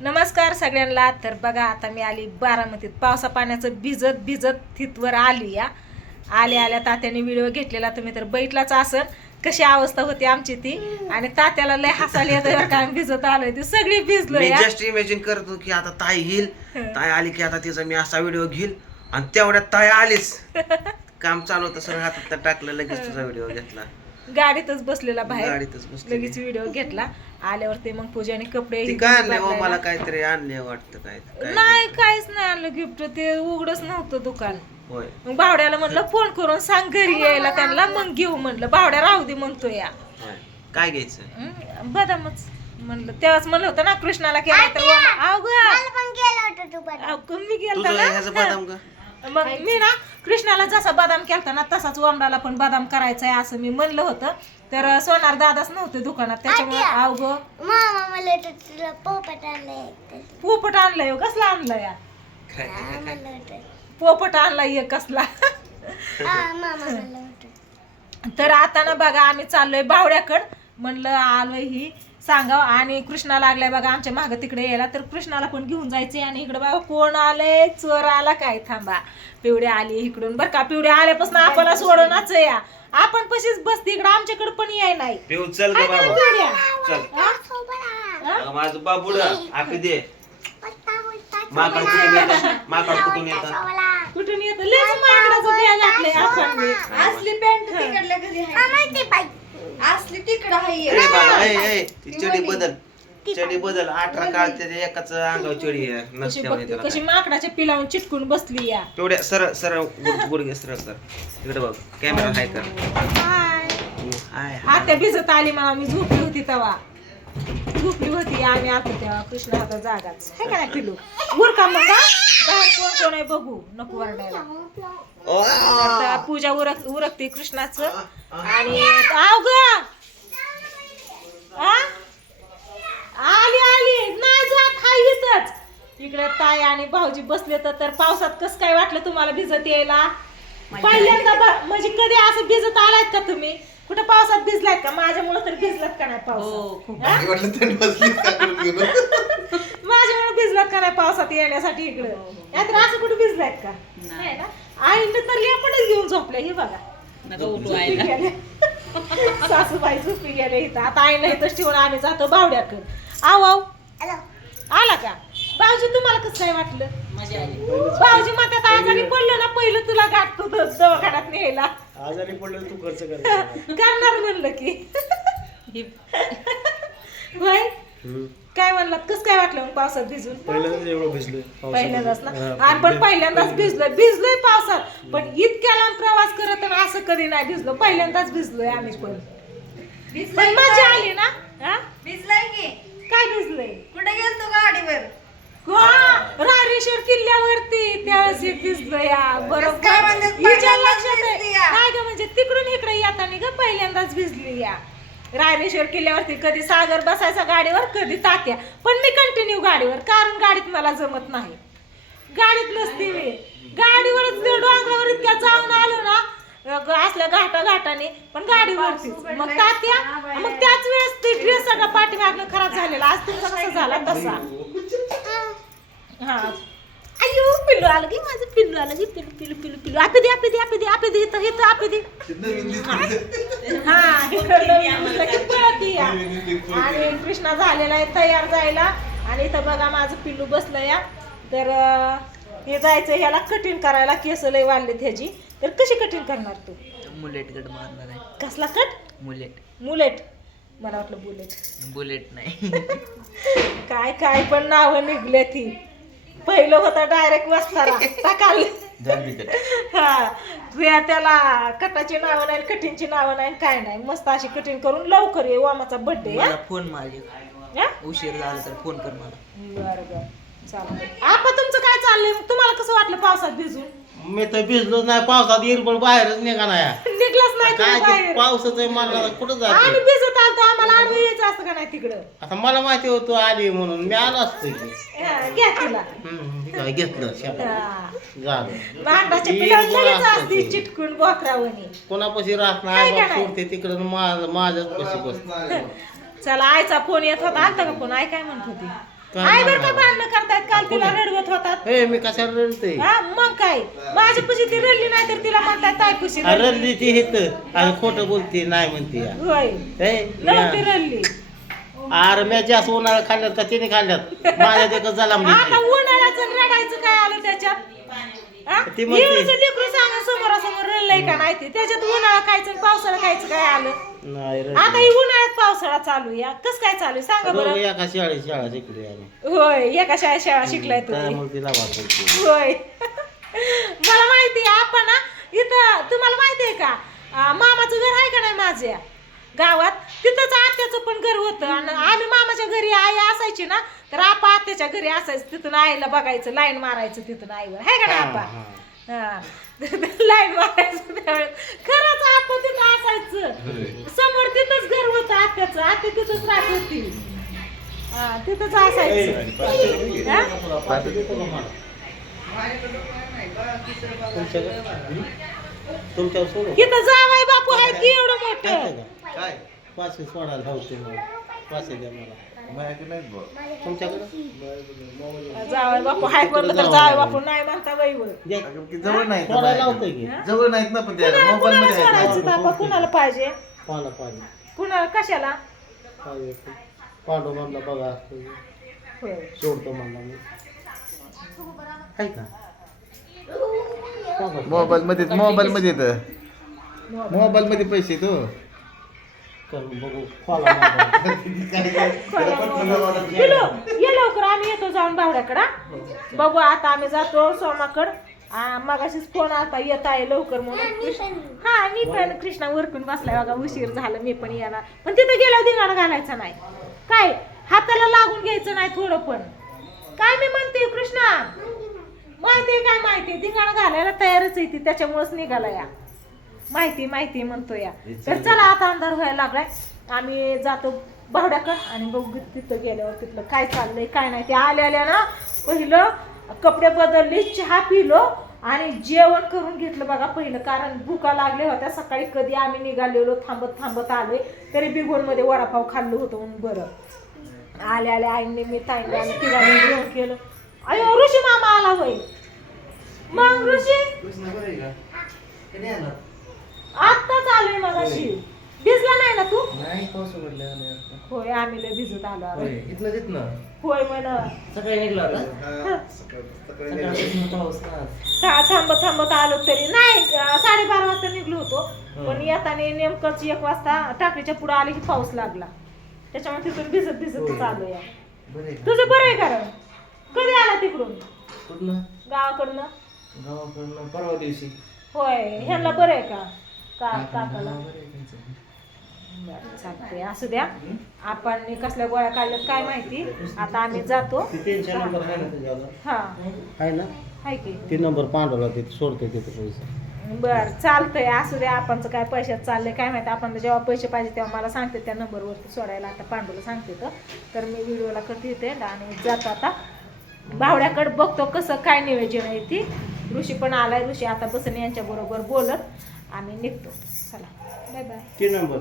नमस्कार सगळ्यांना. तर बघा आता मी आली बारामतीत. पावसा पाण्याचं भिजत भिजत तिथवर आली या आल्या आल्या तात्याने व्हिडिओ घेतलेला. तुम्ही तर बैठलाच असन कशी अवस्था होती आमची ती? आणि तात्याला लय हसायला येतं भिजत आलोय. ती सगळी भिजलो मी जस्ट इमॅजिन करतो की आता ताई येईल. ताई आली की आता तिचा मी असा व्हिडिओ घेईल. आणि तेवढ्यात ताई आलीच. काम चालू होतं सगळं हातात तर टाकलं लगेच तुझा व्हिडिओ घेतला. गाडीतच बसलेला बाहेर. गाडीतच बसलेली. लगेच व्हिडिओ घेतला. आल्यावरती मग पूजाने कपडे ती काय आणले हो? मला काहीतरी आणले वाटतं काय काय नाही काहीच नाही आणलं गिफ्ट ते उघडच नव्हतं दुकान. होय. मग बावड्याला म्हणलं फोन करून सांग घरी यायला त्यांना. मग घेऊ म्हणलं. बावड्या राहू दे म्हणतो या. होय. काय घ्यायचं? हं, बदामच म्हणलं. तेव्हाच म्हणलं होतं ना कृष्णाला केला तर वाला- अहो ग, अहो, कमी तुझं गेलता ना? ह्याचं बदाम का मग मी ना कृष्णाला जसा बदाम केलता ना तसाच वमडाला पण बदाम करायचा आहे असं मी म्हणलं होतं. तर सोनार दादाच नव्हते दुकानात त्याच्यामुळे ग. मामा मला तर तुला पोपट आणलंय पोपट आणलाय हो, कसला आणलाय? या मला वाटतं पोपट आणलाय एक कसला? हा मामा मला वाटतं तर आता ना बघा आम्ही चाललोय बावड्याकड. म्हणलं आलोय ही. सांगाव. आणि कृष्णा लागलाय बघा आमच्या मागं तिकडे यायला. तर कृष्णाला पण घेऊन जायचंय. आणि इकडे बघा कोण आलंय? चोर आला काय? थांबा. पिवड्या आली इकडून. बरं का पिवड्या आल्यापासून आपल्याला सोडूनच या. आपण पशीच बसते. इकडं आमच्याकडे पण याय नाही. पिऊ चल ग बाबा. चल? अगं माझं बाबुड दे. माकड कुठून येतं? माकड कुठून येतं? कुठून येत? लयच माकडाचं बिया घातलंय आपण. असली पॅन्ट तिकडल्या घरी आहे. मामा ते बाई. असली तिकडं आहे. अरे बाबा ए ए ती चडी बदल. चडी बदल. अठरा काळ त्याच्या एकाच अंगावर चडी आहे. कशी नसते म्हणे त्याला कशी काय. माकडाच्या पिलावून चिटकून बसली या. तेवढ्या सरळ सरळ गुड- गुडघे सरळ कर. इकडे बघ. कॅमेरा हाय कर हाय. ओ, हाय आत्या भिजत आली मला. मी झोपली होती तेव्हा. झोपली होती आम्ही आलो तेव्हा. कृष्ण होता जागाच. हे का नाही पिलू? उर का मग हा? बाहेर कोण कोण आहे बघू. नको वरडायला. ओ, आता पूजा उरक उरकते कृष्णाचं. आणि आव ग आ? आली आली. नाही जात हाय इथंच. इकडे ताई आणि भाऊजी बसले तर पावसात कसं काय वाटलं तुम्हाला भिजत यायला? पहिल्यांदा ब- म्हणजे कधी असं भिजत आलायत का तुम्ही? कुठं पावसात भिजलायत का? माझ्यामुळे तर भिजलात का नाही पावसात? हा? माझ्यामुळे भिजलात का नाही पावसात येण्यासाठी इकडं? नाहीतर असं कुठं भिजलायत का? नाही. ना? आईने तर लेपणच घेऊन झोपले हे बघा. सासूबाई झोपी गेले इथं. आता आईला इथंच ठेवून आम्ही जातो बावड्याकडे. आव आव आला का? भाऊजी तुम्हाला कसं काय वाटलं? भाऊजी म्हणतात आजारी पडलं ना पहिलं तुला गाठतो दवाखान्यात न्यायला. आजारी पडलं तर तू खर्च कर करणार म्हणलं की. होय काय म्हणलात? कसं काय वाटलं मग पावसात भिजून? पहिल्यांदाच एवढं भिजलोय पहिल्यांदाच ना? आणि पण पहिल्यांदाच भिजलोय. भिजलोय पावसात. पण इतक्या लांब प्रवास करत असं कधी नाही भिजलो. पहिल्यांदाच भिजलोय आम्ही पण. पण मजा आली ना? हा? भिजलाय की. काय भिजलंय? कुठे गेलतो गाडीवर? रायरेश्वर किल्ल्यावरती. त्यावेळेस हे भिजलो या काय बरोबर. म्हणतात, हिच्या पहिल्यांदाच लक्षात आहे. भिजली या. नाही ग म्हणजे तिकडून इकडे येताना ग पहिल्यांदाच भिजली या. रायरेश्वर किल्ल्यावरती कधी सागर बसायचा गाडीवर कधी तात्या. पण मी कंटिन्यू गाडीवर कारण गाडीत मला जमत नाही. गाडीत नसते मी. गाडीवरच ते डोंगरावर इतक्या जाऊन आलो ना असल्या घाटा घाटाने पण गाडीवरतीच. मग तात्या मग त्याच वेळेस ते ड्रेस सगळा पाठीमागनं खराब झालेला. आज तुमचा कसा झाला तसा? हा. पिल्लू आलं की माझं पिल्लू आलं. की पिल्लू पिल्लू पिल्लू पिल्लू. आपे दे आपे दे आपे दे आपे दे इथं इथं आपे दे. हा. म्हटलं की पळत या. आणि कृष्णा झालेला आहे तयार जायला. आणि इथं बघा माझं पिल्लू बसलं या तर हे जायचं ह्याला कठीण करायला केस लय वाढलेत ह्याची. तर कशी कठीण करणार तू? बुलेट गड मारणार आहे. कसला कट बुलेट मुलेट. मला वाटलं बुलेट. बुलेट नाही. काय काय पण नावं निघले ती पहिलं होतं डायरेक्ट टाकाल हा. त्या- त्याला कटाची नावं नाही कठीणची नावं नाही काय नाही. मस्त अशी कठीण करून लवकर ये वामाचा बर्थडे मला फोन हा? उशीर झाला तर फोन कर मला. बरं बरं. चालतंय. आपा तुमचं काय चाललंय? तुम्हाला कसं वाटलं पावसात भिजून? मी तर भिजलोच नाही पावसात येईल पण बाहेरच निघा नाही निघलाच नाही काय तुम्ही ते बाहेर. पावसाचं आहे मला कुठं आम्ही जाते भिजत आलतो आम्हाला आडवं यायचं असतं का नाही तिकडं? आता मला माहिती होतं आली म्हणून. मी आलो असतो की हा, घ्या तिला. हम्म, काय घेतलं शाबास. हा. झालं. भांडाच्या पिलावर मला लगेच असं असते ते. चिटकून बोकरावणी. कोणापाशी राहत नाही काय? सोडते तिकडं माझ माझ्याच पशी बसते. चला आईचा फोन येत होता आलता का फोन? आई काय म्हणत होती? काय आई बर का? भांडणं करतायत काल तिला रडवत होतात. हे मी कशाला रडते? हा मग काय? माझ्या पुशी ती रडली नाही तर तिला म्हणतात ताई पुशी रडली. ती हेत आणि खोटं बोलते नाही म्हणते या. होय. हे, नव्हती. रडली. अरे मी जास्त उन्हाळा खाल्ल्यात का तिने खाल्ल्यात? माझ्या देखत झाला आता म्हणजे उन्हाळ्याचं आणि रडायचं काय आलं त्याच्यात? हा? ती म्हणते- येऊचं लेकरू सांगा समोरासमोर रडलंय का नाही ते? त्याच्यात उन्हाळा खायचं आणि पावसाळा खायचं काय आलं? नाही आता ही पावसाळा चालू या. कस काय चालू आहे? सांगा बरं. एका शाळेत शाळा शिकली आम्ही. होय एका शाळेत शाळा शिकलाय तुम्ही. त्यामुळे तिला वाटत होय. मला माहिती आहे आपण ना, इथं तुम्हाला माहिती आहे का? अं, मामाचं घर आहे का नाही माझ्या? गावात? तिथंच आत्याचं पण घर होतं. आणि आम्ही मामाच्या घरी आई असायची ना तर आपा आत्याच्या घरी असायचं. तिथून आईला बघायचं लाईन मारायचं तिथून आईवर. आहे का नाही आपा? हा. लाईन मारायचं त्यावेळेस. खरंच आपण तिथं असायचं. समोर तिथंच घर होतं आत्याचं. आत्या तिथंच राहत होती. हा तिथंच असायचं. हा? तुमच्यावर सोडू? इथं जावाय बापू आहेत की एवढं मोठं? काय? पाचशे सोडायला धावते मला पाचशे द्या मला. तुमच्याकडे? जावाय बापू हाय म्हणलं तर जावाय बापू नाही म्हणता द्या. जवळ नाही सोडायला लावतोय की? जवळ नाहीत ना पण त्या कुणाला मोबाईल कुणाला मध्ये आहेत. सोडायचं तापा कुणाला पाहिजे? पाला पाहिजे कुणाला कशाला? पाहिजे पांडू म्हणला बघा होय. सोडतो म्हणला मी. आहे का. मोबाईल मध्ये मोबाईल मध्ये येतं मोबाईल. मध्ये पैसे तो करून बघू. खोला. पिलो ये लवकर आम्ही येतो जाऊन बावड्याकडं बघू आता आम्ही जातो सोमाकड. मगाशीच फोन आता येत आहे लवकर म्हणून. हा मी पण. कृष्णा वरकून बसलाय बघा उशीर झालं मी पण येणार. पण तिथं गेल्यावर धिंगाणा घालायचा नाही. काय? हाताला लागून घ्यायचं नाही थोडं पण. काय मी म्हणते कृष्णा? माहितीये काय माहितीये धिंगाणा घालायला तयारच आहे ती त्याच्यामुळेच निघाला या. माहिती माहिती म्हणतो या. तर चला आता अंधार व्हायला लागलाय. आम्ही जातो भावड्याकडं आणि बघू तिथं गेल्यावर तिथलं काय चाललंय काय नाही. ते आल्या आल्या ना पहिलं कपडे बदलले चहा पिलो आणि जेवण करून घेतलं बघा पहिलं. कारण भुका लागल्या होत्या. सकाळी कधी आम्ही निघालेलो थांबत थांबत आलोय तरी बिगोनमध्ये वडापाव खाल्लं होतं म्हणून बरं. आल्या आल्या आईने मी ताईने आणि तिघांनी जेवण केलं. अयो ऋषी मामा आला होय. मग ऋषी? आलोय मगाशी. भिजला नाही ना तू? नाही पाऊस होय आम्ही लय भिजत आलो अरे. इथलं देत ना होय म्हण सकाळी निघला सकाळपासून पाऊस ना सा- थांबत थांबत आलो तरी. नाही अं, साडेबारा वाजता निघलो होतो. पण येताना नेमकंच एक वाजता टाकळीच्या पुढे आले की पाऊस लागला. त्याच्यामुळे तिथून भिजत भिजत आलो या बरं आहे का? तुझं बरं आहे कारण कधी आला तिकडून? गावाकडनं? गावाकडनं परवा दिवशी. होय ह्यांना बरं आहे का? का काकाला बरं आहे त्यांचं. बरं, चालतंय. असू द्या. आपण कसल्या गोळ्या काढल्यात काय माहिती? आता आम्ही जातो. ते नंबर आहे ना तुझ्याला हा. आहे ना? हाय की. ते नंबर पांडवला तिथे सोडते तिथे पैसे. बर चालतंय. असू द्या आपणचं काय पैशात चाललंय काय माहिती. आपण जेव्हा पैसे पाहिजे तेव्हा मला सांगते त्या नंबरवरती सोडायला. आता पांडूला सांगते तर तर मी व्हिडिओला करते येते आणि जातो आता. भावड्याकडे बघतो कसं काय नियोजन आहे ती. ऋषी पण आलाय. ऋषी आता बसून यांच्या बरोबर बोलत. आम्ही निघतो. चला. बाय बाय तीन नंबर